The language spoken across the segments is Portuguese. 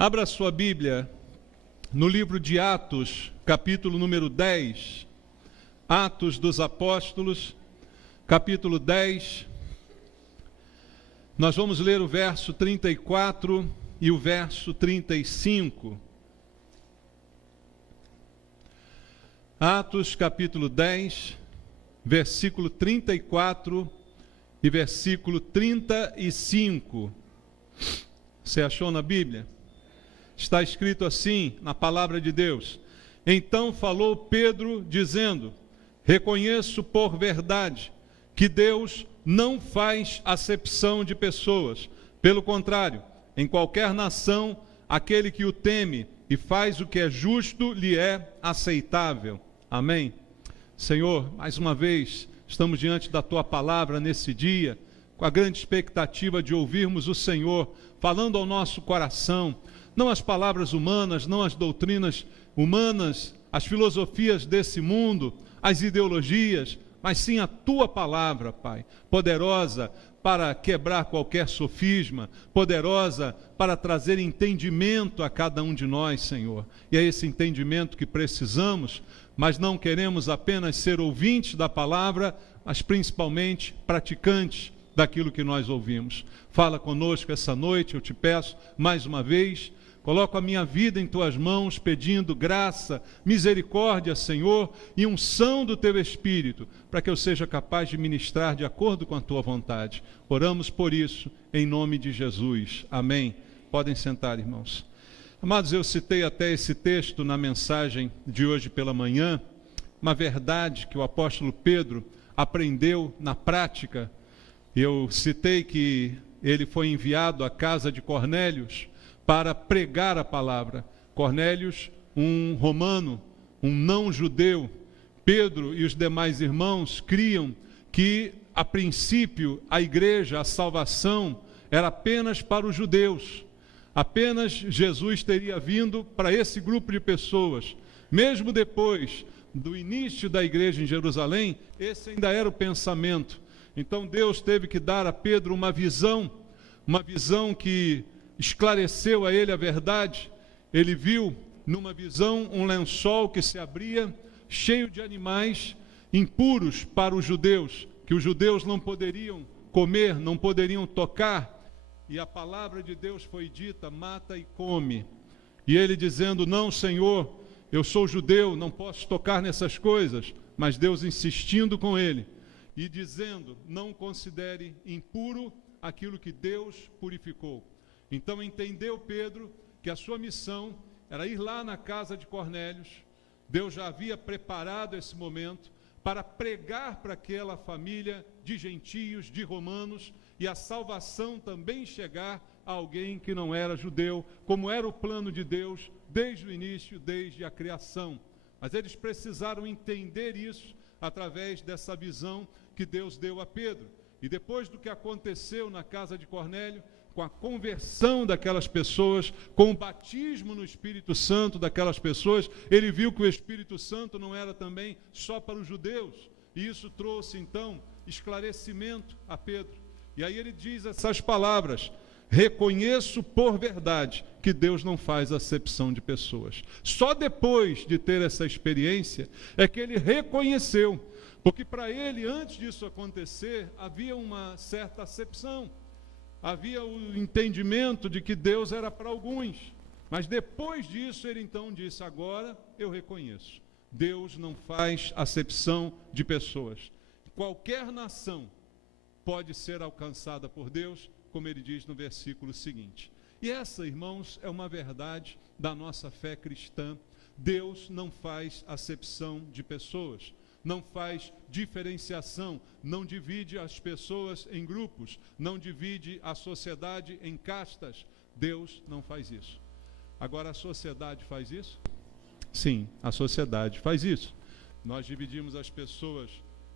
Abra sua Bíblia no livro de Atos, capítulo número 10. Atos dos Apóstolos, capítulo 10. Nós vamos ler o verso 34 e o verso 35. Atos, capítulo 10, versículo 34 e versículo 35. Você achou na Bíblia? Está escrito assim, na palavra de Deus: Então falou Pedro, dizendo: Reconheço por verdade que Deus não faz acepção de pessoas. Pelo contrário, em qualquer nação, aquele que o teme e faz o que é justo lhe é aceitável. Amém. Senhor, mais uma vez, estamos diante da Tua palavra nesse dia, com a grande expectativa de ouvirmos o Senhor falando ao nosso coração, não as palavras humanas, não as doutrinas humanas, as filosofias desse mundo, as ideologias, mas sim a Tua palavra, Pai, poderosa para quebrar qualquer sofisma, poderosa para trazer entendimento a cada um de nós, Senhor. E é esse entendimento que precisamos, mas não queremos apenas ser ouvintes da palavra, mas principalmente praticantes daquilo que nós ouvimos. Fala conosco essa noite, eu te peço mais uma vez. Coloco a minha vida em Tuas mãos, pedindo graça, misericórdia, Senhor, e unção do Teu Espírito, para que eu seja capaz de ministrar de acordo com a Tua vontade. Oramos por isso, em nome de Jesus. Amém. Podem sentar, irmãos. Amados, eu citei até esse texto na mensagem de hoje pela manhã, uma verdade que o apóstolo Pedro aprendeu na prática. Eu citei que ele foi enviado à casa de Cornélios para pregar a palavra. Cornélios, um romano, um não-judeu. Pedro e os demais irmãos criam que, a princípio, a igreja, a salvação, era apenas para os judeus. Apenas Jesus teria vindo para esse grupo de pessoas. Mesmo depois do início da igreja em Jerusalém, esse ainda era o pensamento. Então Deus teve que dar a Pedro uma visão que esclareceu a ele a verdade. Ele viu numa visão um lençol que se abria, cheio de animais impuros para os judeus, que os judeus não poderiam comer, não poderiam tocar. E a palavra de Deus foi dita: mata e come. E ele dizendo: não, Senhor, eu sou judeu, não posso tocar nessas coisas. Mas Deus insistindo com ele e dizendo: não considere impuro aquilo que Deus purificou. Então entendeu Pedro que a sua missão era ir lá na casa de Cornélios. Deus já havia preparado esse momento para pregar para aquela família de gentios, de romanos, e a salvação também chegar a alguém que não era judeu, como era o plano de Deus desde o início, desde a criação. Mas eles precisaram entender isso através dessa visão que Deus deu a Pedro. E depois do que aconteceu na casa de Cornélio, com a conversão daquelas pessoas, com o batismo no Espírito Santo daquelas pessoas, ele viu que o Espírito Santo não era também só para os judeus. E isso trouxe, então, esclarecimento a Pedro. E aí ele diz essas palavras: reconheço por verdade que Deus não faz acepção de pessoas. Só depois de ter essa experiência é que ele reconheceu, porque para ele, antes disso acontecer, havia uma certa acepção. Havia o entendimento de que Deus era para alguns. Mas depois disso ele então disse: agora eu reconheço. Deus não faz acepção de pessoas. Qualquer nação pode ser alcançada por Deus, como ele diz no versículo seguinte. E essa, irmãos, é uma verdade da nossa fé cristã. Deus não faz acepção de pessoas, não faz diferenciação, não divide as pessoas em grupos, não divide a sociedade em castas. Deus não faz isso. Agora, a sociedade faz isso? Sim, a sociedade faz isso. Nós dividimos as pessoas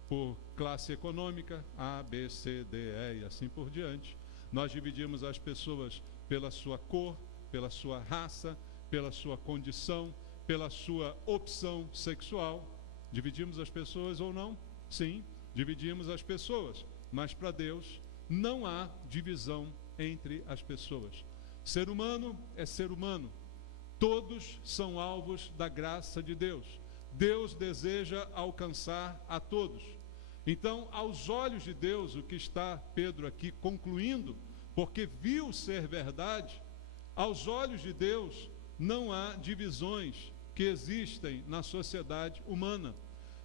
por classe econômica, A, B, C, D, E e assim por diante. Nós dividimos as pessoas pela sua cor, pela sua raça, pela sua condição, pela sua opção sexual. Dividimos as pessoas ou não? Sim, dividimos as pessoas. Mas para Deus não há divisão entre as pessoas. Ser humano é ser humano. Todos são alvos da graça de Deus. Deus deseja alcançar a todos. Então, aos olhos de Deus, o que está Pedro aqui concluindo, porque viu ser verdade, aos olhos de Deus não há divisões que existem na sociedade humana.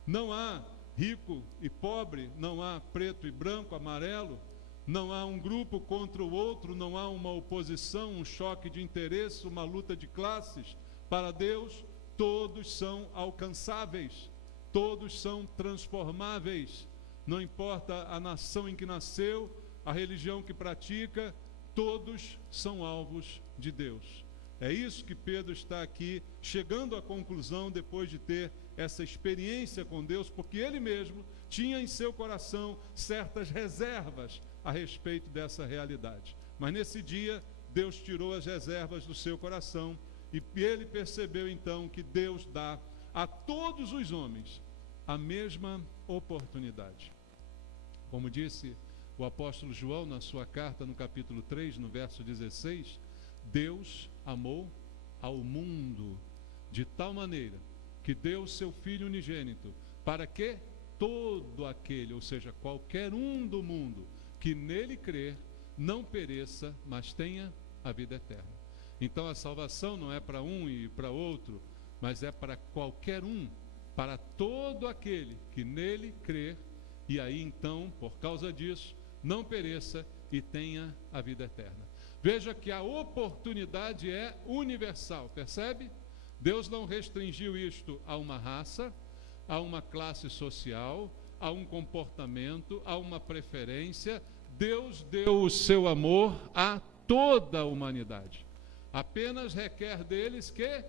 Não há rico e pobre, não há preto e branco, amarelo, não há um grupo contra o outro, não há uma oposição, um choque de interesse, uma luta de classes. Para Deus, todos são alcançáveis, todos são transformáveis. Não importa a nação em que nasceu, a religião que pratica, todos são alvos de Deus. É isso que Pedro está aqui, chegando à conclusão depois de ter essa experiência com Deus, porque ele mesmo tinha em seu coração certas reservas a respeito dessa realidade. Mas nesse dia, Deus tirou as reservas do seu coração e ele percebeu então que Deus dá a todos os homens a mesma oportunidade. Como disse o apóstolo João na sua carta no capítulo 3, no verso 16, Deus amou ao mundo de tal maneira que deu o seu Filho unigênito, para que todo aquele, ou seja, qualquer um do mundo, que nele crer, não pereça, mas tenha a vida eterna. Então a salvação não é para um e para outro, mas é para qualquer um, para todo aquele que nele crer, e aí então, por causa disso, não pereça e tenha a vida eterna. Veja que a oportunidade é universal, percebe? Deus não restringiu isto a uma raça, a uma classe social, a um comportamento, a uma preferência. Deus deu o seu amor a toda a humanidade. Apenas requer deles que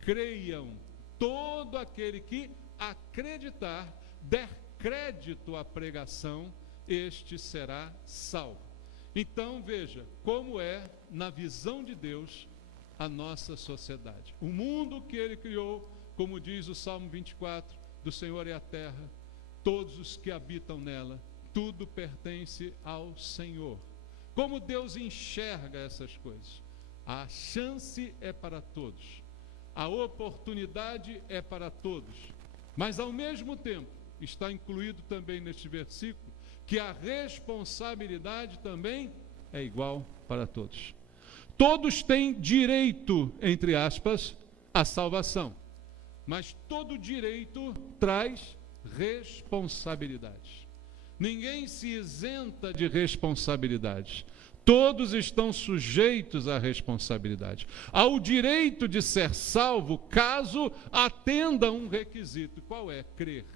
creiam. Todo aquele que acreditar, der crédito à pregação, este será salvo. Então veja como é, na visão de Deus, a nossa sociedade. O mundo que ele criou, como diz o Salmo 24, do Senhor é a terra, todos os que habitam nela, tudo pertence ao Senhor. Como Deus enxerga essas coisas? A chance é para todos, a oportunidade é para todos, mas ao mesmo tempo, está incluído também neste versículo, que a responsabilidade também é igual para todos. Todos têm direito, entre aspas, à salvação, mas todo direito traz responsabilidades. Ninguém se isenta de responsabilidades. Todos estão sujeitos à responsabilidade. Há o direito de ser salvo caso atenda a um requisito. Qual é? Crer.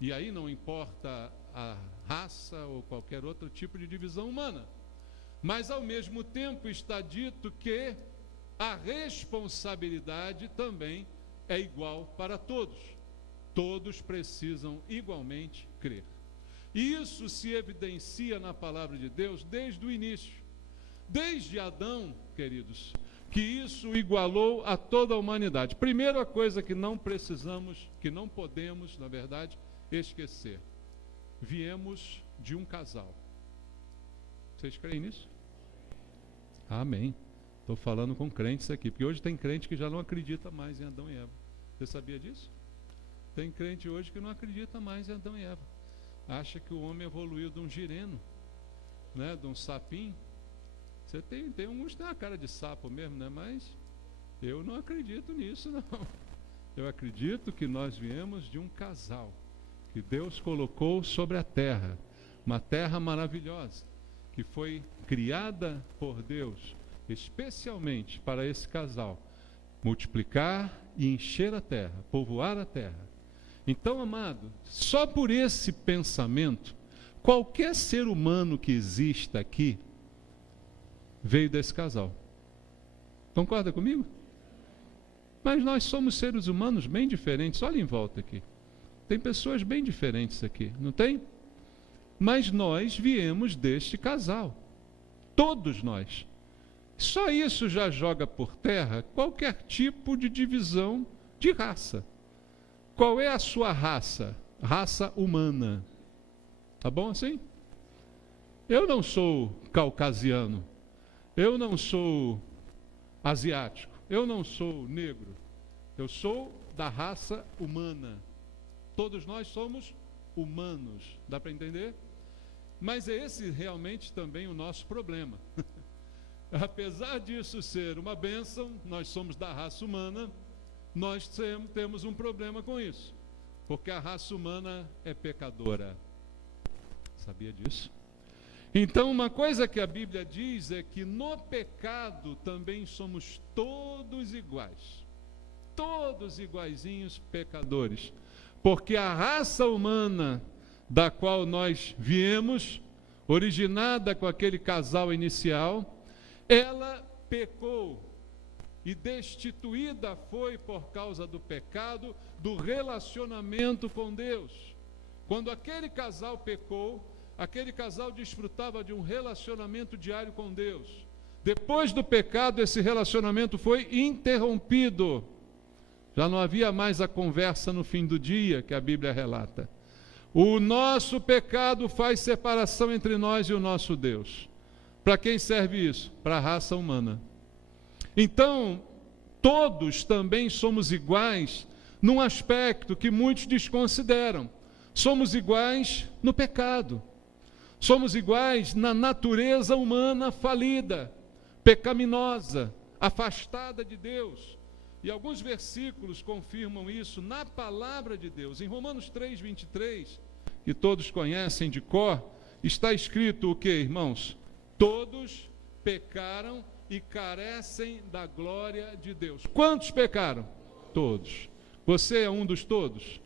E aí não importa a raça ou qualquer outro tipo de divisão humana. Mas ao mesmo tempo está dito que a responsabilidade também é igual para todos. Todos precisam igualmente crer. E isso se evidencia na palavra de Deus desde o início. Desde Adão, queridos, que isso igualou a toda a humanidade. Primeira coisa que não precisamos, que não podemos, na verdade, esquecer. Viemos de um casal. Vocês creem nisso? Amém. Estou falando com crentes aqui, porque hoje tem crente que já não acredita mais em Adão e Eva. Você sabia disso? Tem crente hoje que não acredita mais em Adão e Eva. Acha que o homem evoluiu de um gireno, né, de um sapinho. Você tem alguns que tem uma cara de sapo mesmo, né? Mas eu não acredito nisso, não. Eu acredito que nós viemos de um casal que Deus colocou sobre a terra, uma terra maravilhosa, que foi criada por Deus especialmente para esse casal multiplicar e encher a terra, povoar a terra. Então, amado, só por esse pensamento, qualquer ser humano que exista aqui veio desse casal. Concorda comigo? Mas nós somos seres humanos bem diferentes. Olha em volta aqui. Tem pessoas bem diferentes aqui, não tem? Mas nós viemos deste casal. Todos nós. Só isso já joga por terra qualquer tipo de divisão de raça. Qual é a sua raça? Raça humana. Tá bom assim? Eu não sou caucasiano. Eu não sou asiático, eu não sou negro, eu sou da raça humana. Todos nós somos humanos, dá para entender? Mas é esse realmente também o nosso problema. Apesar disso ser uma bênção, nós somos da raça humana, nós temos um problema com isso, porque a raça humana é pecadora. Sabia disso? Então, uma coisa que a Bíblia diz é que no pecado também somos todos iguais, todos iguaizinhos pecadores, porque a raça humana da qual nós viemos, originada com aquele casal inicial, ela pecou e destituída foi por causa do pecado do relacionamento com Deus. Quando aquele casal pecou, aquele casal desfrutava de um relacionamento diário com Deus. Depois do pecado, esse relacionamento foi interrompido. Já não havia mais a conversa no fim do dia que a Bíblia relata. O nosso pecado faz separação entre nós e o nosso Deus. Para quem serve isso? Para a raça humana. Então, todos também somos iguais num aspecto que muitos desconsideram. Somos iguais no pecado. Somos iguais na natureza humana falida, pecaminosa, afastada de Deus. E alguns versículos confirmam isso na palavra de Deus. Em Romanos 3:23, que todos conhecem de cor, está escrito o que, irmãos? Todos pecaram e carecem da glória de Deus. Quantos pecaram? Todos. Você é um dos todos?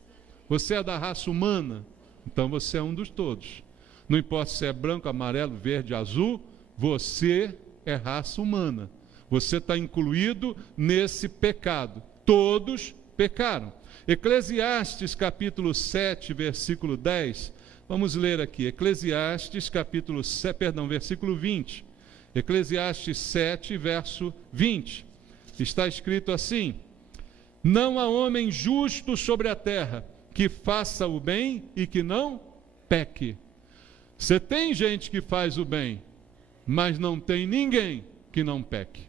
Você é da raça humana? Então você é um dos todos. Não importa se é branco, amarelo, verde, azul, você é raça humana. Você está incluído nesse pecado. Todos pecaram. Eclesiastes capítulo 7, versículo 10. Vamos ler aqui. Eclesiastes capítulo 7, versículo 20. Eclesiastes 7, verso 20. Está escrito assim: não há homem justo sobre a terra que faça o bem e que não peque. Você tem gente que faz o bem, mas não tem ninguém que não peque.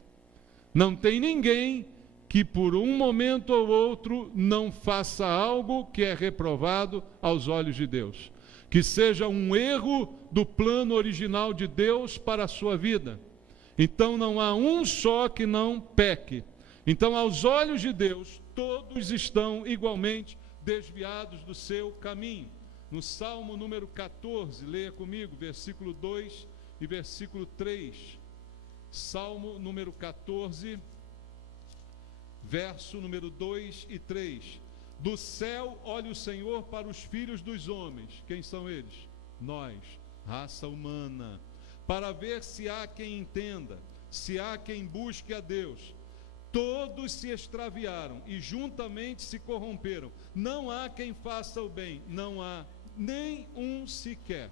Não tem ninguém que por um momento ou outro não faça algo que é reprovado aos olhos de Deus, que seja um erro do plano original de Deus para a sua vida. Então não há um só que não peque. Então, aos olhos de Deus, todos estão igualmente desviados do seu caminho. No Salmo número 14, leia comigo, versículo 2 e versículo 3. Salmo número 14, verso número 2 e 3. Do céu olha o Senhor para os filhos dos homens. Quem são eles? Nós, raça humana. Para ver se há quem entenda, se há quem busque a Deus. Todos se extraviaram e juntamente se corromperam. Não há quem faça o bem, não há nem um sequer.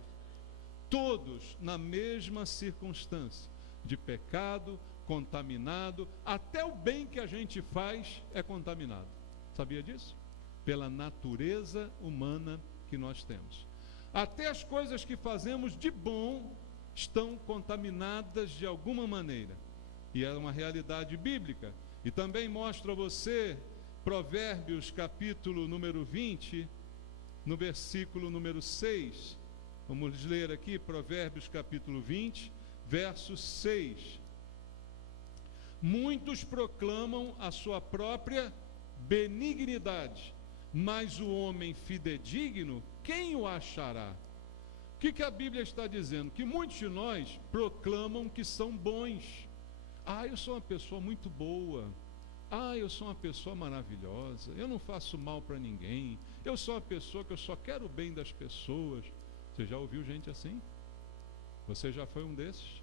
Todos na mesma circunstância de pecado, contaminado. Até o bem que a gente faz é contaminado. Sabia disso? Pela natureza humana que nós temos. Até as coisas que fazemos de bom estão contaminadas de alguma maneira. E é uma realidade bíblica. E também mostro a você Provérbios capítulo número 20, no versículo número 6. Vamos ler aqui Provérbios capítulo 20, verso 6. Muitos proclamam a sua própria benignidade, mas o homem fidedigno, quem o achará? O que a Bíblia está dizendo? Que muitos de nós proclamam que são bons. Eu sou uma pessoa muito boa. Eu sou uma pessoa maravilhosa. Eu não faço mal para ninguém. Eu sou uma pessoa que eu só quero o bem das pessoas. Você já ouviu gente assim? Você já foi um desses?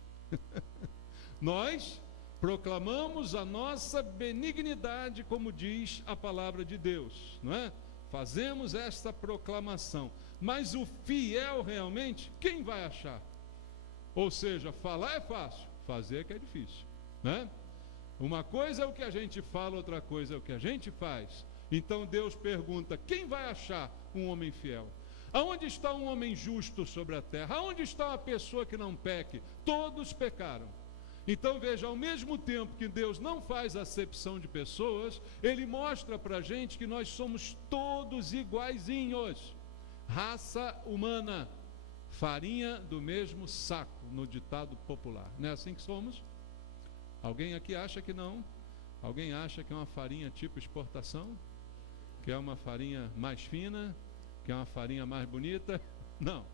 Nós proclamamos a nossa benignidade, como diz a palavra de Deus, não é? Fazemos esta proclamação. Mas o fiel realmente, quem vai achar? Ou seja, falar é fácil, fazer que é difícil, né? Uma coisa é o que a gente fala, outra coisa é o que a gente faz. Então Deus pergunta, quem vai achar um homem fiel? Aonde está um homem justo sobre a terra? Aonde está uma pessoa que não peque? Todos pecaram. Então veja, ao mesmo tempo que Deus não faz acepção de pessoas, Ele mostra para a gente que nós somos todos iguaizinhos. Raça humana, farinha do mesmo saco, no ditado popular. Não é assim que somos? Alguém aqui acha que não? Alguém acha que é uma farinha tipo exportação? Que é uma farinha mais fina? Que é uma farinha mais bonita? Não.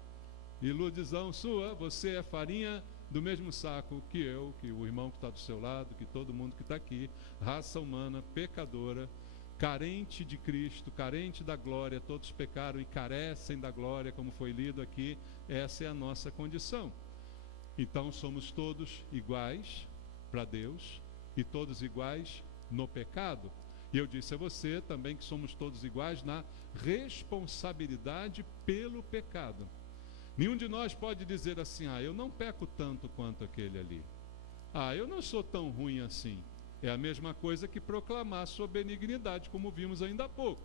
Ilusão sua, você é farinha do mesmo saco que eu, que o irmão que está do seu lado, que todo mundo que está aqui, raça humana, pecadora, carente de Cristo, carente da glória, todos pecaram e carecem da glória, como foi lido aqui, essa é a nossa condição. Então somos todos iguais para Deus e todos iguais no pecado. E eu disse a você também que somos todos iguais na responsabilidade pelo pecado. Nenhum de nós pode dizer assim: eu não peco tanto quanto aquele ali. Eu não sou tão ruim assim. É a mesma coisa que proclamar sua benignidade, como vimos ainda há pouco.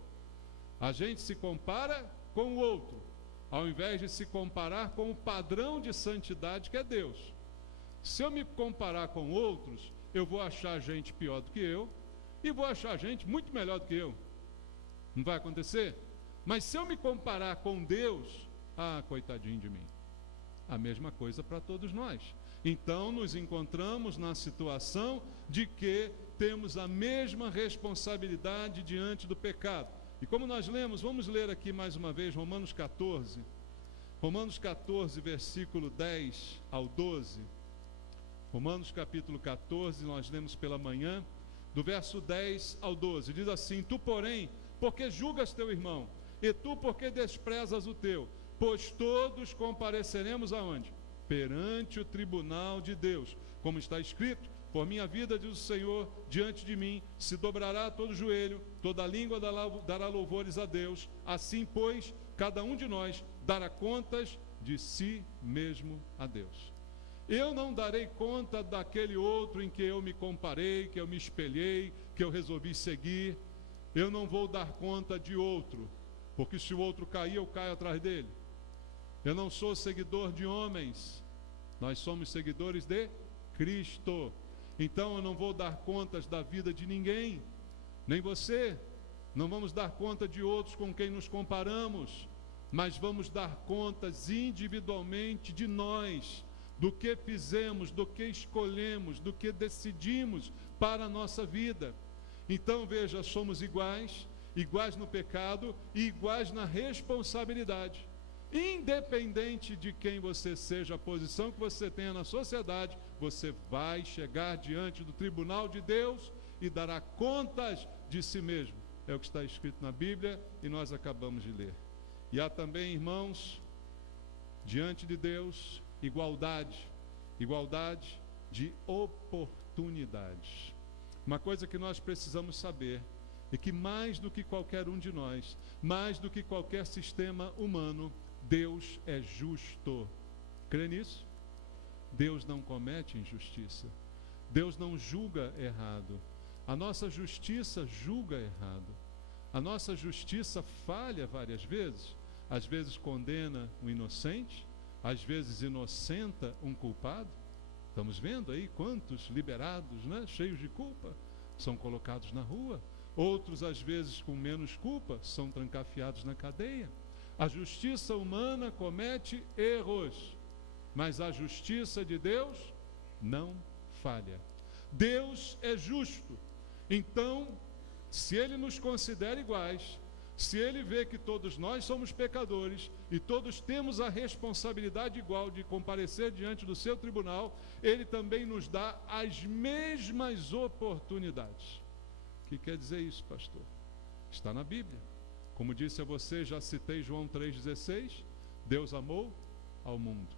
A gente se compara com o outro, ao invés de se comparar com o padrão de santidade que é Deus. Se eu me comparar com outros, eu vou achar gente pior do que eu e vou achar gente muito melhor do que eu. Não vai acontecer? Mas se eu me comparar com Deus, coitadinho de mim. A mesma coisa para todos nós. Então nos encontramos na situação de que temos a mesma responsabilidade diante do pecado. E como nós lemos, vamos ler aqui mais uma vez Romanos 14. Romanos 14, versículo 10 ao 12. Romanos capítulo 14, nós lemos pela manhã, do verso 10 ao 12. Diz assim: Tu, porém, porque julgas teu irmão, e tu, porque desprezas o teu, pois todos compareceremos aonde? Perante o tribunal de Deus, como está escrito: por minha vida, diz o Senhor, diante de mim se dobrará todo joelho, toda língua dará louvores a Deus. Assim, pois, cada um de nós dará contas de si mesmo a Deus. Eu não darei conta daquele outro em que eu me comparei, que eu me espelhei, que eu resolvi seguir. Eu não vou dar conta de outro, porque se o outro cair, eu caio atrás dele. Eu não sou seguidor de homens, nós somos seguidores de Cristo. Então eu não vou dar contas da vida de ninguém, nem você. Não vamos dar conta de outros com quem nos comparamos, mas vamos dar contas individualmente de nós, do que fizemos, do que escolhemos, do que decidimos para a nossa vida. Então veja, somos iguais, iguais no pecado e iguais na responsabilidade. Independente de quem você seja, a posição que você tenha na sociedade, você vai chegar diante do tribunal de Deus e dará contas de si mesmo. É o que está escrito na Bíblia e nós acabamos de ler. E há também, irmãos, diante de Deus, igualdade de oportunidades. Uma coisa que nós precisamos saber é que mais do que qualquer um de nós, mais do que qualquer sistema humano, Deus é justo. Crê nisso? Deus não comete injustiça. Deus não julga errado. A nossa justiça julga errado. A nossa justiça falha várias vezes. Às vezes condena um inocente, às vezes inocenta um culpado. Estamos vendo aí quantos liberados, né, cheios de culpa, são colocados na rua. Outros, às vezes, com menos culpa, são trancafiados na cadeia. A justiça humana comete erros, mas a justiça de Deus não falha. Deus é justo. Então, se Ele nos considera iguais, se Ele vê que todos nós somos pecadores e todos temos a responsabilidade igual de comparecer diante do seu tribunal, Ele também nos dá as mesmas oportunidades. O que quer dizer isso, pastor? Está na Bíblia. Como disse a você, já citei João 3,16, Deus amou ao mundo,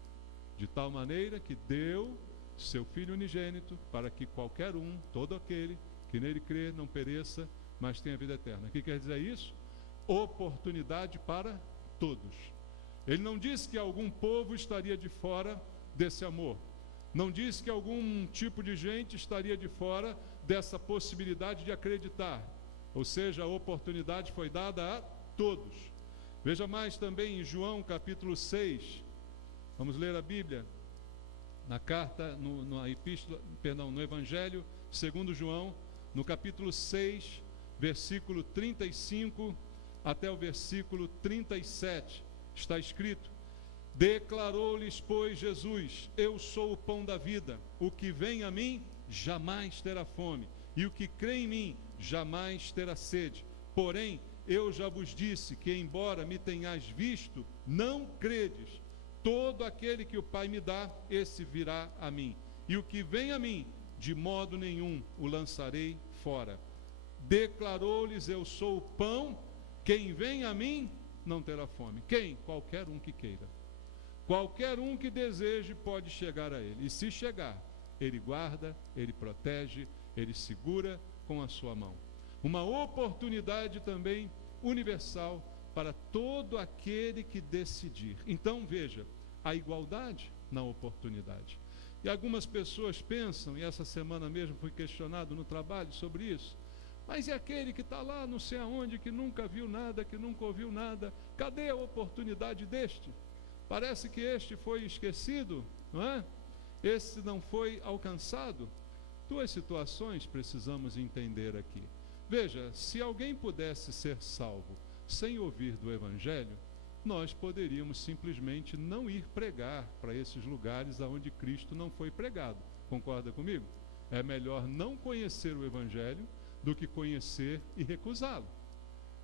de tal maneira que deu seu Filho unigênito, para que qualquer um, todo aquele que nele crê, não pereça, mas tenha vida eterna. O que quer dizer isso? Oportunidade para todos. Ele não disse que algum povo estaria de fora desse amor. Não disse que algum tipo de gente estaria de fora dessa possibilidade de acreditar. Ou seja, a oportunidade foi dada a todos. Veja mais também em João capítulo 6. Vamos ler a Bíblia. na carta, na epístola, perdão, no Evangelho segundo João, no capítulo 6, versículo 35 até o versículo 37, está escrito: declarou-lhes, pois, Jesus: eu sou o pão da vida, o que vem a mim jamais terá fome, e o que crê em mim jamais terá sede. Porém, eu já vos disse que, embora me tenhais visto, não credes. Todo aquele que o Pai me dá, esse virá a mim, e o que vem a mim, de modo nenhum o lançarei fora. Declarou-lhes: eu sou o pão, quem vem a mim não terá fome. Quem? Qualquer um que queira. Qualquer um que deseje pode chegar a ele, e se chegar, ele guarda, ele protege, ele segura com a sua mão. Uma oportunidade também universal para todo aquele que decidir. Então veja, a igualdade na oportunidade. E algumas pessoas pensam, e essa semana mesmo fui questionado no trabalho sobre isso: mas e aquele que está lá não sei aonde, que nunca viu nada, que nunca ouviu nada, cadê a oportunidade deste? Parece que este foi esquecido, não é? Esse não foi alcançado. Duas situações precisamos entender aqui. Veja, se alguém pudesse ser salvo sem ouvir do Evangelho, nós poderíamos simplesmente não ir pregar para esses lugares aonde Cristo não foi pregado. Concorda comigo? É melhor não conhecer o Evangelho do que conhecer e recusá-lo.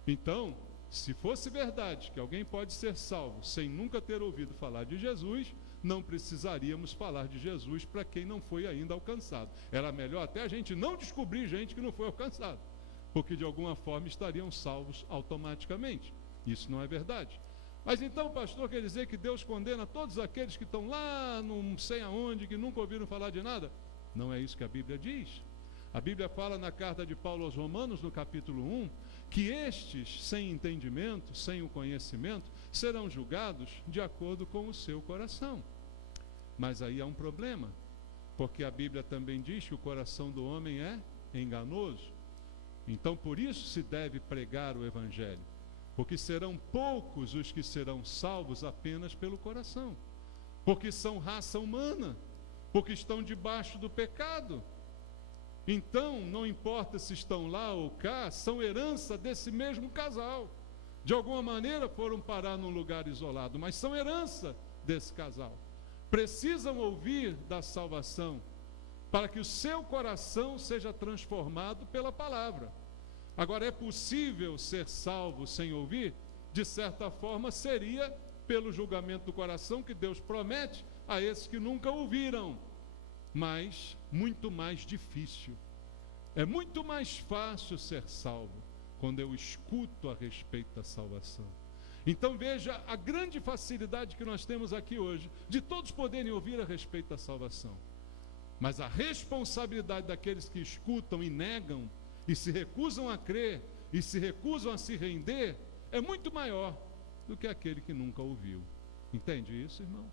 Então, se fosse verdade que alguém pode ser salvo sem nunca ter ouvido falar de Jesus, não precisaríamos falar de Jesus para quem não foi ainda alcançado. Era melhor até a gente não descobrir gente que não foi alcançado, porque de alguma forma estariam salvos automaticamente. Isso não é verdade. Mas então, pastor, quer dizer que Deus condena todos aqueles que estão lá, não sei aonde, que nunca ouviram falar de nada? Não é isso que a Bíblia diz. A Bíblia fala na carta de Paulo aos Romanos, no capítulo 1, que estes, sem entendimento, sem o conhecimento, serão julgados de acordo com o seu coração. Mas aí há um problema, porque a Bíblia também diz que o coração do homem é enganoso. Então, por isso se deve pregar o Evangelho, porque serão poucos os que serão salvos apenas pelo coração, porque são raça humana, porque estão debaixo do pecado. Então, não importa se estão lá ou cá, são herança desse mesmo casal. De alguma maneira foram parar num lugar isolado, mas são herança desse casal. Precisam ouvir da salvação, para que o seu coração seja transformado pela palavra. Agora, é possível ser salvo sem ouvir? De certa forma, seria pelo julgamento do coração que Deus promete a esses que nunca ouviram. Mas muito mais difícil. É muito mais fácil ser salvo quando eu escuto a respeito da salvação. Então veja a grande facilidade que nós temos aqui hoje, de todos poderem ouvir a respeito da salvação. Mas a responsabilidade daqueles que escutam e negam, e se recusam a crer, e se recusam a se render, é muito maior do que aquele que nunca ouviu. Entende isso, irmão?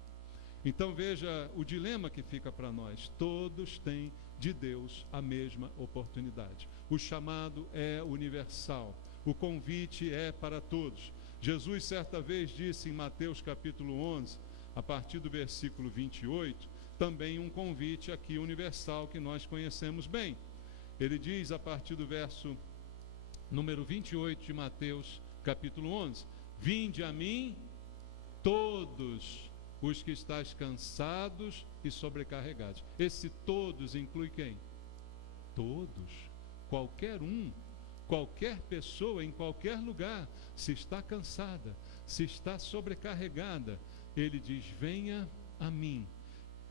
Então veja o dilema que fica para nós. Todos têm de Deus a mesma oportunidade. O chamado é universal. O convite é para todos. Jesus certa vez disse em Mateus capítulo 11, a partir do versículo 28, também um convite aqui universal que nós conhecemos bem. Ele diz a partir do verso número 28 de Mateus capítulo 11: vinde a mim todos os que estáis cansados e sobrecarregados. Esse todos inclui quem? Todos, qualquer um, qualquer pessoa, em qualquer lugar, se está cansada, se está sobrecarregada, ele diz: venha a mim,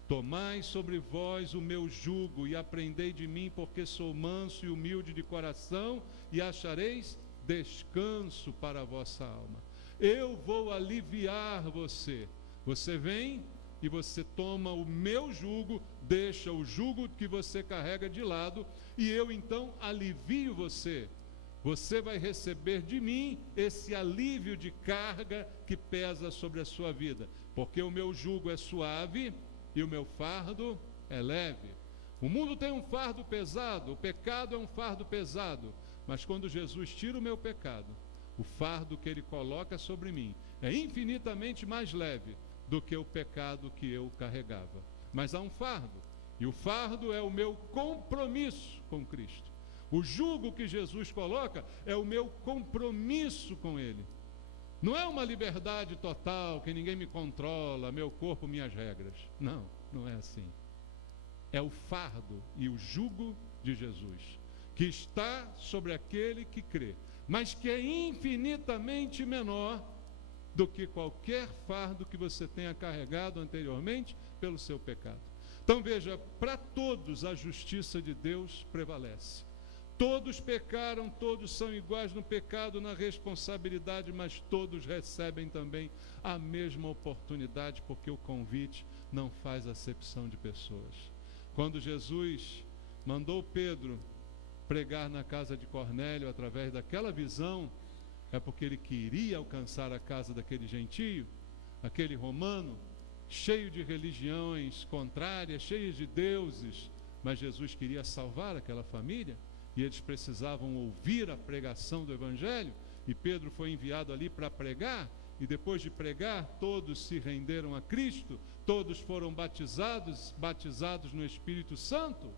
tomai sobre vós o meu jugo e aprendei de mim, porque sou manso e humilde de coração, e achareis descanso para a vossa alma. Eu vou aliviar você. Você vem e você toma o meu jugo, deixa o jugo que você carrega de lado, e eu então alivio você. Você vai receber de mim esse alívio de carga que pesa sobre a sua vida, porque o meu jugo é suave e o meu fardo é leve. O mundo tem um fardo pesado, o pecado é um fardo pesado, mas quando Jesus tira o meu pecado, o fardo que ele coloca sobre mim é infinitamente mais leve do que o pecado que eu carregava. mas há um fardo. E o fardo é o meu compromisso com Cristo. O jugo que Jesus coloca é o meu compromisso com Ele. Não é uma liberdade total, que ninguém me controla, meu corpo, minhas regras. Não, não é assim. É o fardo e o jugo de Jesus, que está sobre aquele que crê, mas que é infinitamente menor do que qualquer fardo que você tenha carregado anteriormente pelo seu pecado. Então veja, para todos a justiça de Deus prevalece. Todos pecaram, todos são iguais no pecado, na responsabilidade, mas todos recebem também a mesma oportunidade, porque o convite não faz acepção de pessoas. Quando Jesus mandou Pedro pregar na casa de Cornélio através daquela visão, é porque ele queria alcançar a casa daquele gentio, aquele romano, cheio de religiões contrárias, cheio de deuses, mas Jesus queria salvar aquela família. E eles precisavam ouvir a pregação do Evangelho, e Pedro foi enviado ali para pregar, e depois de pregar, todos se renderam a Cristo, todos foram batizados no Espírito Santo.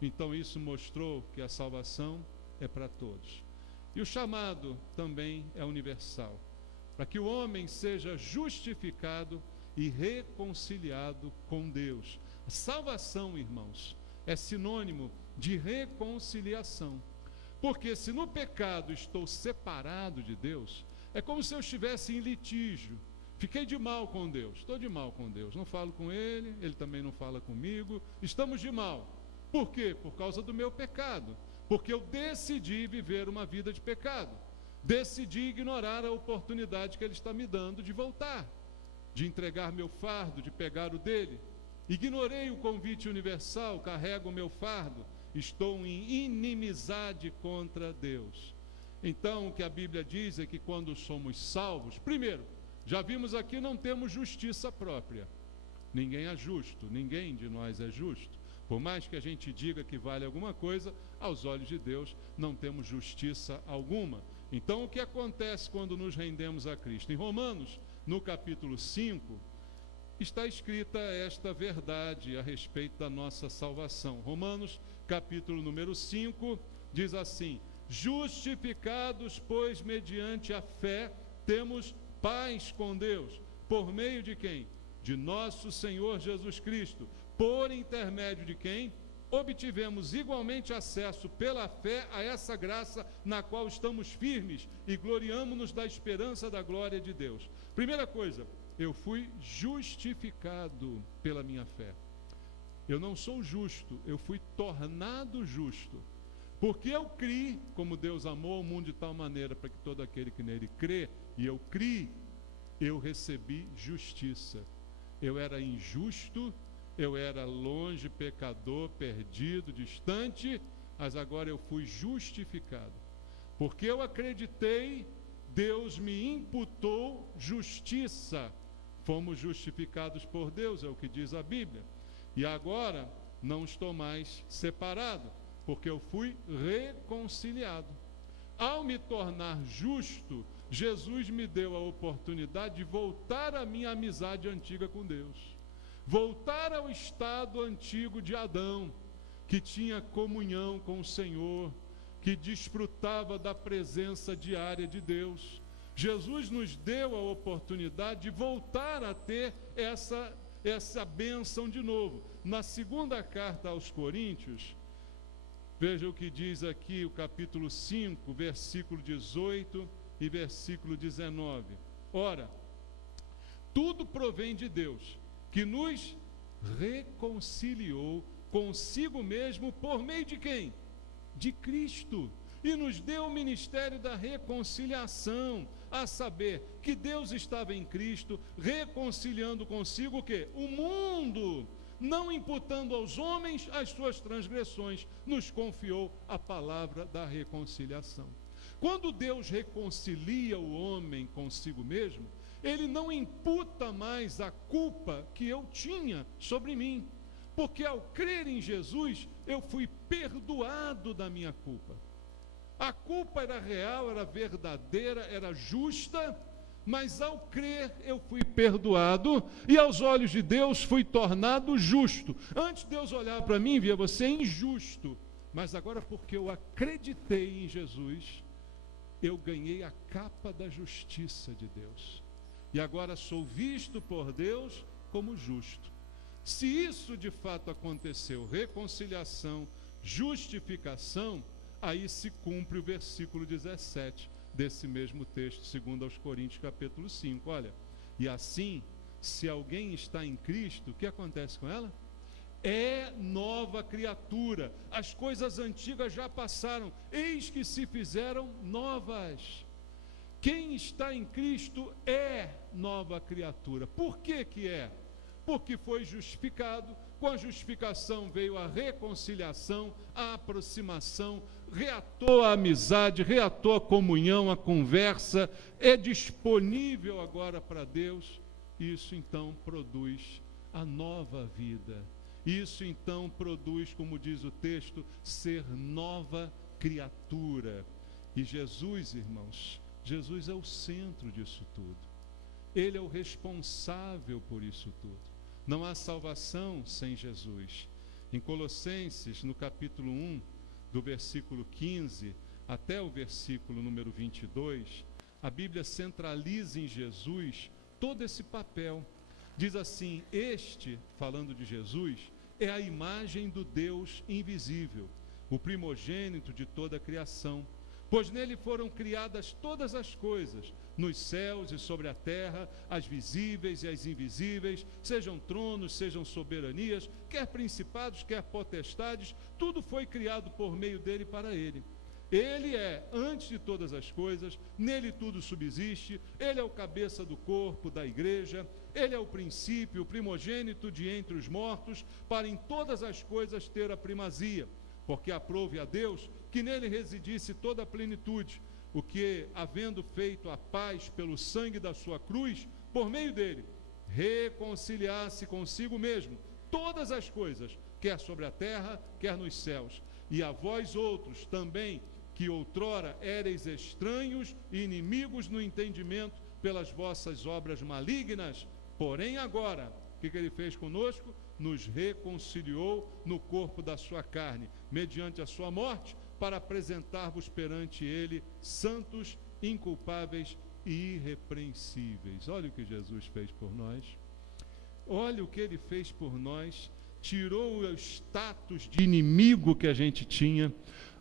Então isso mostrou que a salvação é para todos. E o chamado também é universal, para que o homem seja justificado e reconciliado com Deus. A salvação, irmãos, é sinônimo de reconciliação. Porque se no pecado estou separado de Deus, é como se eu estivesse em litígio. Fiquei de mal com Deus, estou de mal com Deus, não falo com Ele, Ele também não fala comigo, estamos de mal. Por quê? Por causa do meu pecado. Porque eu decidi viver uma vida de pecado. Decidi ignorar a oportunidade que Ele está me dando de voltar, de entregar meu fardo, de pegar o dele. Ignorei o convite universal, carrego o meu fardo, estou em inimizade contra Deus. Então, o que a Bíblia diz é que quando somos salvos, primeiro, já vimos aqui, não temos justiça própria. Ninguém é justo, ninguém de nós é justo. Por mais que a gente diga que vale alguma coisa, aos olhos de Deus não temos justiça alguma. Então, o que acontece quando nos rendemos a Cristo? Em Romanos, no capítulo 5, está escrita esta verdade a respeito da nossa salvação. Romanos, capítulo número 5, diz assim: justificados, pois, mediante a fé, temos paz com Deus. Por meio de quem? De nosso Senhor Jesus Cristo. Por intermédio de quem? Obtivemos igualmente acesso pela fé a essa graça na qual estamos firmes e gloriamo-nos da esperança da glória de Deus. Primeira coisa, eu fui justificado pela minha fé. Eu não sou justo, eu fui tornado justo. Porque eu criei, como Deus amou o mundo de tal maneira para que todo aquele que nele crê, e eu criei, eu recebi justiça. Eu era injusto, eu era longe, pecador, perdido, distante, mas agora eu fui justificado. Porque eu acreditei, Deus me imputou justiça. Fomos justificados por Deus, é o que diz a Bíblia. E agora não estou mais separado, porque eu fui reconciliado. Ao me tornar justo, Jesus me deu a oportunidade de voltar à minha amizade antiga com Deus. Voltar ao estado antigo de Adão, que tinha comunhão com o Senhor, que desfrutava da presença diária de Deus. Jesus nos deu a oportunidade de voltar a ter essa bênção de novo. Na segunda carta aos Coríntios, veja o que diz aqui o capítulo 5, versículo 18 e versículo 19. Ora, tudo provém de Deus, que nos reconciliou consigo mesmo por meio de quem? De Cristo. E nos deu o ministério da reconciliação, a saber, que Deus estava em Cristo, reconciliando consigo o quê? O mundo, não imputando aos homens as suas transgressões, nos confiou a palavra da reconciliação. Quando Deus reconcilia o homem consigo mesmo, Ele não imputa mais a culpa que eu tinha sobre mim, porque ao crer em Jesus, eu fui perdoado da minha culpa. A culpa era real, era verdadeira, era justa, mas ao crer eu fui perdoado e aos olhos de Deus fui tornado justo. Antes Deus olhar para mim e via você injusto, mas agora porque eu acreditei em Jesus, eu ganhei a capa da justiça de Deus. E agora sou visto por Deus como justo. Se isso de fato aconteceu, reconciliação, justificação, aí se cumpre o versículo 17 desse mesmo texto, segundo aos Coríntios capítulo 5. Olha, e assim, se alguém está em Cristo, o que acontece com ela? É nova criatura, as coisas antigas já passaram, eis que se fizeram novas. Quem está em Cristo é nova criatura. Por que que é? Porque foi justificado, com a justificação veio a reconciliação, a aproximação, reatou a amizade, reatou a comunhão, a conversa, é disponível agora para Deus. Isso então produz a nova vida. Isso então produz, como diz o texto, ser nova criatura. E Jesus, irmãos, Jesus é o centro disso tudo. Ele é o responsável por isso tudo. Não há salvação sem Jesus. Em Colossenses, no capítulo 1, do versículo 15 até o versículo número 22, a Bíblia centraliza em Jesus todo esse papel. Diz assim: este, falando de Jesus, é a imagem do Deus invisível, o primogênito de toda a criação. Pois nele foram criadas todas as coisas, nos céus e sobre a terra, as visíveis e as invisíveis, sejam tronos, sejam soberanias, quer principados, quer potestades, tudo foi criado por meio dele e para ele. Ele é antes de todas as coisas, nele tudo subsiste, ele é o cabeça do corpo, da igreja, ele é o princípio, o primogênito de entre os mortos, para em todas as coisas ter a primazia, porque aprove a Deus que nele residisse toda a plenitude, o que, havendo feito a paz pelo sangue da sua cruz, por meio dele, reconciliasse consigo mesmo todas as coisas, quer sobre a terra, quer nos céus. E a vós outros também, que outrora éreis estranhos e inimigos no entendimento pelas vossas obras malignas, porém agora, o que ele fez conosco? Nos reconciliou no corpo da sua carne, mediante a sua morte, para apresentar-vos perante ele santos, inculpáveis e irrepreensíveis. Olha o que Jesus fez por nós. Olha o que ele fez por nós. Tirou o status de inimigo que a gente tinha,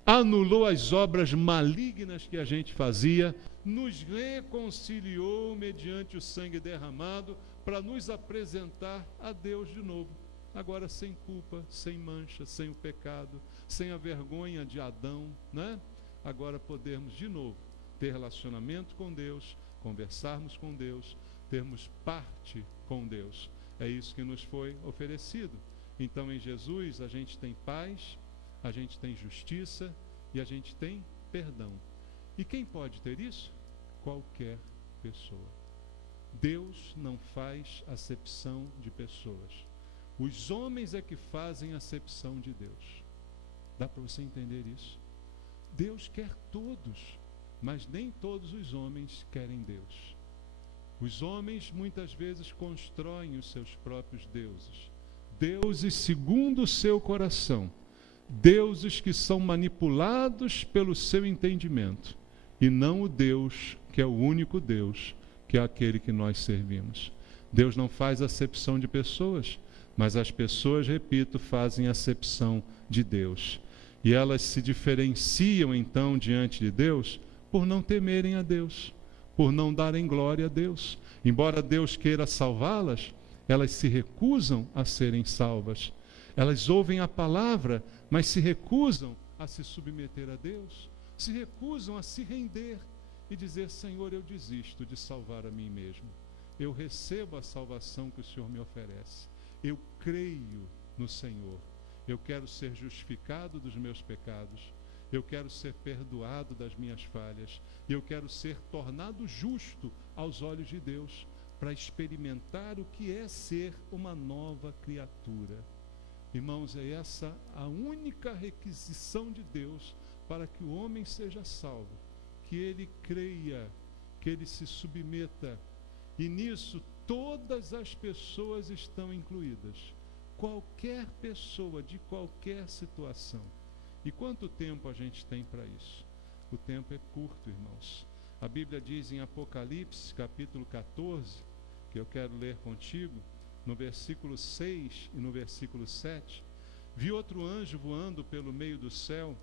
anulou as obras malignas que a gente fazia, nos reconciliou mediante o sangue derramado para nos apresentar a Deus de novo. Agora sem culpa, sem mancha, sem o pecado, sem a vergonha de Adão, né? Agora podemos de novo ter relacionamento com Deus, conversarmos com Deus, termos parte com Deus. É isso que nos foi oferecido. Então em Jesus a gente tem paz, a gente tem justiça e a gente tem perdão. E quem pode ter isso? Qualquer pessoa. Deus não faz acepção de pessoas. Os homens é que fazem acepção de Deus. Dá para você entender isso? Deus quer todos, mas nem todos os homens querem Deus. Os homens muitas vezes constroem os seus próprios deuses. Deuses segundo o seu coração. Deuses que são manipulados pelo seu entendimento. E não o Deus que é o único Deus, que é aquele que nós servimos. Deus não faz acepção de pessoas, mas as pessoas, repito, fazem acepção de Deus. E elas se diferenciam então diante de Deus por não temerem a Deus, por não darem glória a Deus. Embora Deus queira salvá-las, elas se recusam a serem salvas. Elas ouvem a palavra, mas se recusam a se submeter a Deus, se recusam a se render e dizer: Senhor, eu desisto de salvar a mim mesmo. Eu recebo a salvação que o Senhor me oferece. Eu creio no Senhor. Eu quero ser justificado dos meus pecados. Eu quero ser perdoado das minhas falhas. E eu quero ser tornado justo aos olhos de Deus, para experimentar o que é ser uma nova criatura. Irmãos, é essa a única requisição de Deus para que o homem seja salvo. Que ele creia que ele se submeta. E nisso todas as pessoas estão incluídas. Qualquer pessoa, de qualquer situação. E quanto tempo a gente tem para isso? O tempo é curto, irmãos. A Bíblia diz em Apocalipse, capítulo 14, que eu quero ler contigo, no versículo 6 e no versículo 7, vi outro anjo voando pelo meio do céu,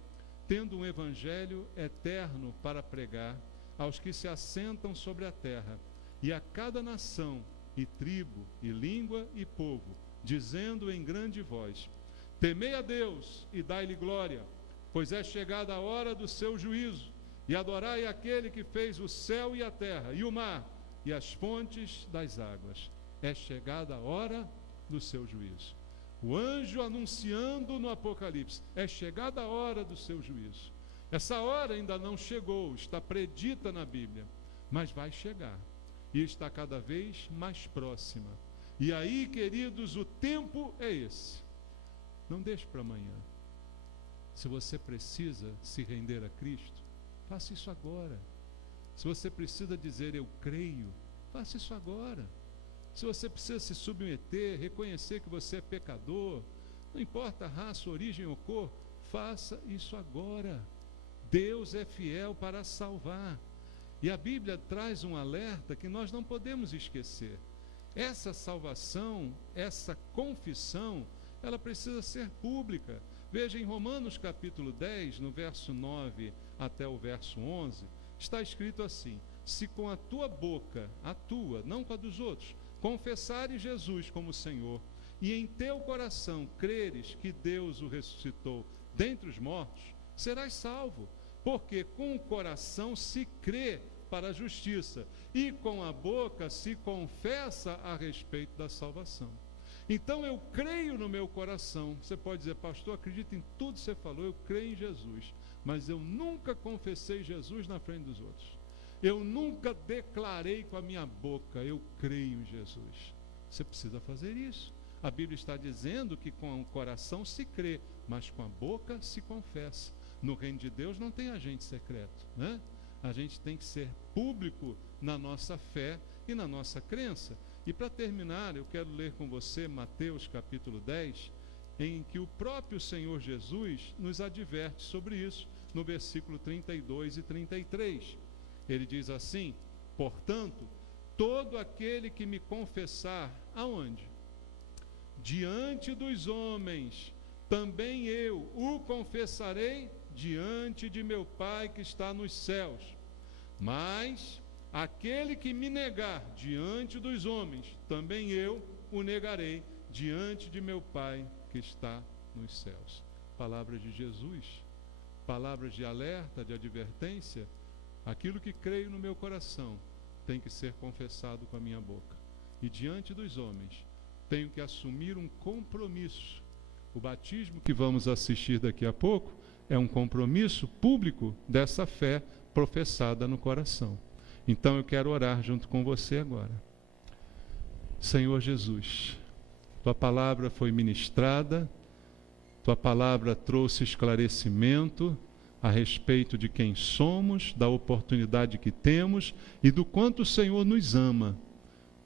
tendo um evangelho eterno para pregar aos que se assentam sobre a terra, e a cada nação, e tribo, e língua, e povo, dizendo em grande voz: temei a Deus e dai-lhe glória, pois é chegada a hora do seu juízo, e adorai aquele que fez o céu e a terra, e o mar, e as fontes das águas. É chegada a hora do seu juízo. O anjo anunciando no Apocalipse: é chegada a hora do seu juízo. Essa hora ainda não chegou, está predita na Bíblia, mas vai chegar, e está cada vez mais próxima. E aí, queridos, o tempo é esse. Não deixe para amanhã. Se você precisa se render a Cristo, faça isso agora. Se você precisa dizer eu creio, faça isso agora. Se você precisa se submeter, reconhecer que você é pecador, não importa a raça, origem ou cor, faça isso agora. Deus é fiel para salvar. E a Bíblia traz um alerta que nós não podemos esquecer. Essa salvação, essa confissão, ela precisa ser pública. Veja, em Romanos capítulo 10, no verso 9 até o verso 11, está escrito assim: se com a tua boca, a tua, não com a dos outros, confessares Jesus como Senhor, e em teu coração creres que Deus o ressuscitou dentre os mortos, serás salvo, porque com o coração se crê para a justiça, e com a boca se confessa a respeito da salvação. Então eu creio no meu coração. Você pode dizer: pastor, acredito em tudo que você falou, eu creio em Jesus, mas eu nunca confessei Jesus na frente dos outros. Eu nunca declarei com a minha boca: eu creio em Jesus. Você precisa fazer isso. A Bíblia está dizendo que com o coração se crê, mas com a boca se confessa. No reino de Deus não tem agente secreto, né? A gente tem que ser público na nossa fé e na nossa crença. E para terminar, eu quero ler com você Mateus capítulo 10, em que o próprio Senhor Jesus nos adverte sobre isso, no versículo 32 e 33. Ele diz assim: portanto, todo aquele que me confessar, aonde? Diante dos homens, também eu o confessarei diante de meu Pai que está nos céus. Mas aquele que me negar diante dos homens, também eu o negarei diante de meu Pai que está nos céus. Palavras de Jesus, palavras de alerta, de advertência. Aquilo que creio no meu coração tem que ser confessado com a minha boca. E diante dos homens, tenho que assumir um compromisso. O batismo que vamos assistir daqui a pouco é um compromisso público dessa fé professada no coração. Então eu quero orar junto com você agora. Senhor Jesus, tua palavra foi ministrada, tua palavra trouxe esclarecimento a respeito de quem somos, da oportunidade que temos e do quanto o Senhor nos ama.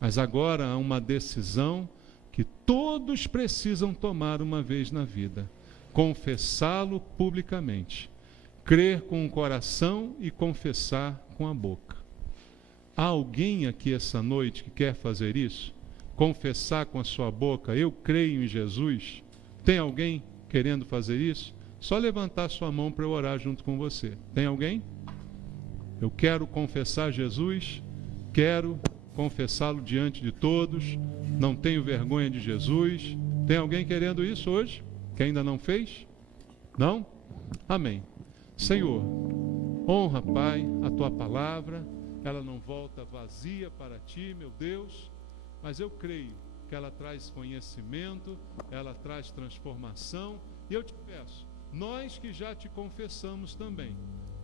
Mas agora há uma decisão que todos precisam tomar uma vez na vida: confessá-lo publicamente, crer com o coração e confessar com a boca. Há alguém aqui essa noite que quer fazer isso? Confessar com a sua boca: eu creio em Jesus? Tem alguém querendo fazer isso? Só levantar sua mão para eu orar junto com você. Tem alguém? Eu quero confessar Jesus, quero confessá-lo diante de todos, não tenho vergonha de Jesus. Tem alguém querendo isso hoje, que ainda não fez? Não? Amém. Senhor, honra, Pai, a tua palavra. Ela não volta vazia para ti, meu Deus, mas eu creio que ela traz conhecimento, ela traz transformação. E eu te peço, nós que já te confessamos também,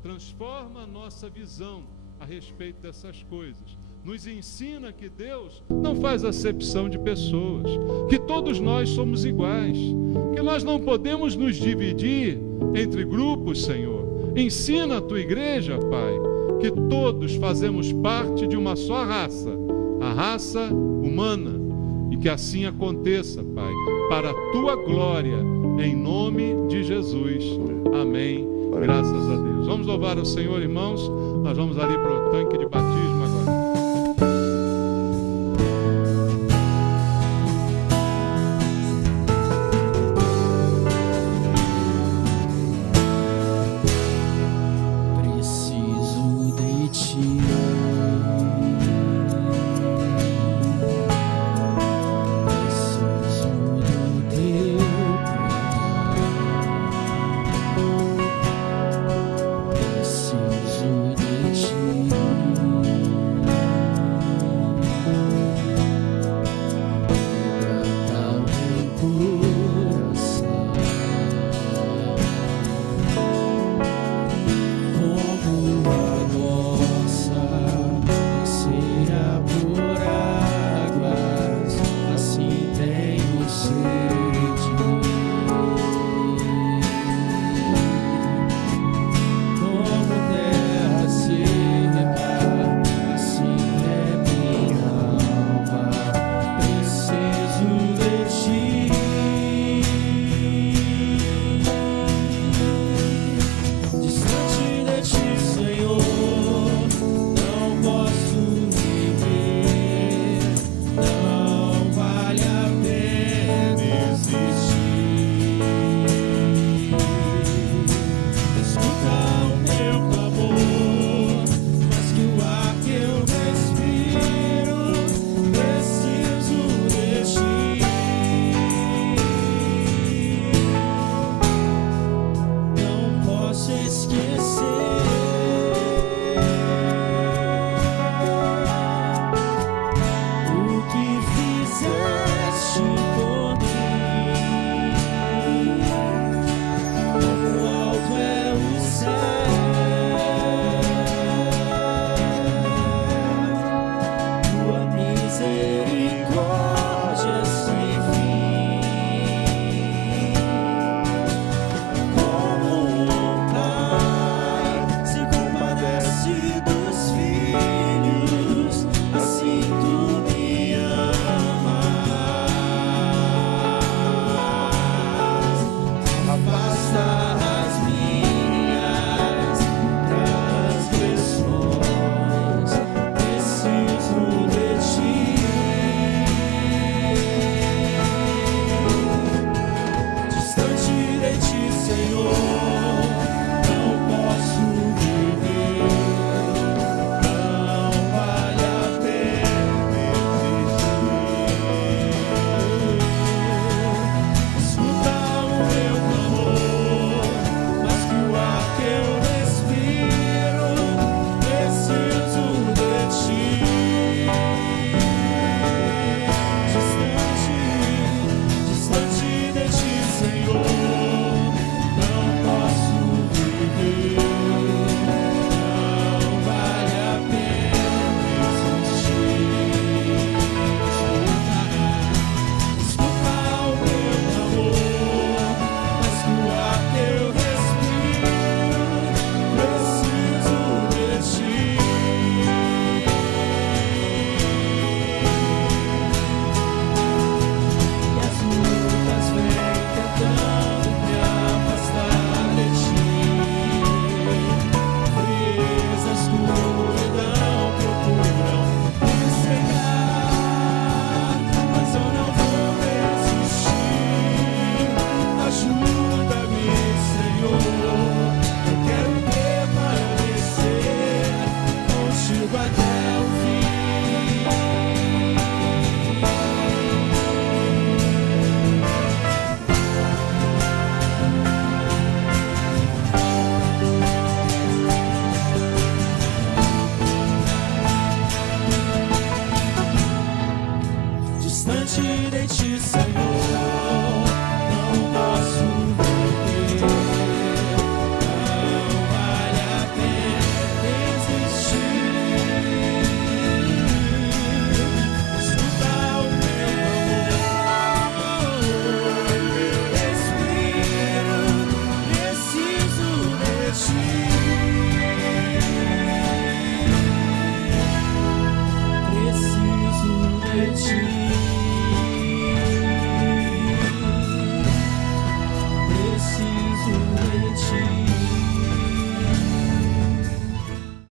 transforma a nossa visão a respeito dessas coisas. Nos ensina que Deus não faz acepção de pessoas, que todos nós somos iguais, que nós não podemos nos dividir entre grupos, Senhor. Ensina a tua igreja, Pai, que todos fazemos parte de uma só raça, a raça humana, e que assim aconteça, Pai, para a Tua glória, em nome de Jesus. Amém. Graças a Deus. Vamos louvar o Senhor, irmãos. Nós vamos ali para o tanque de batismo agora.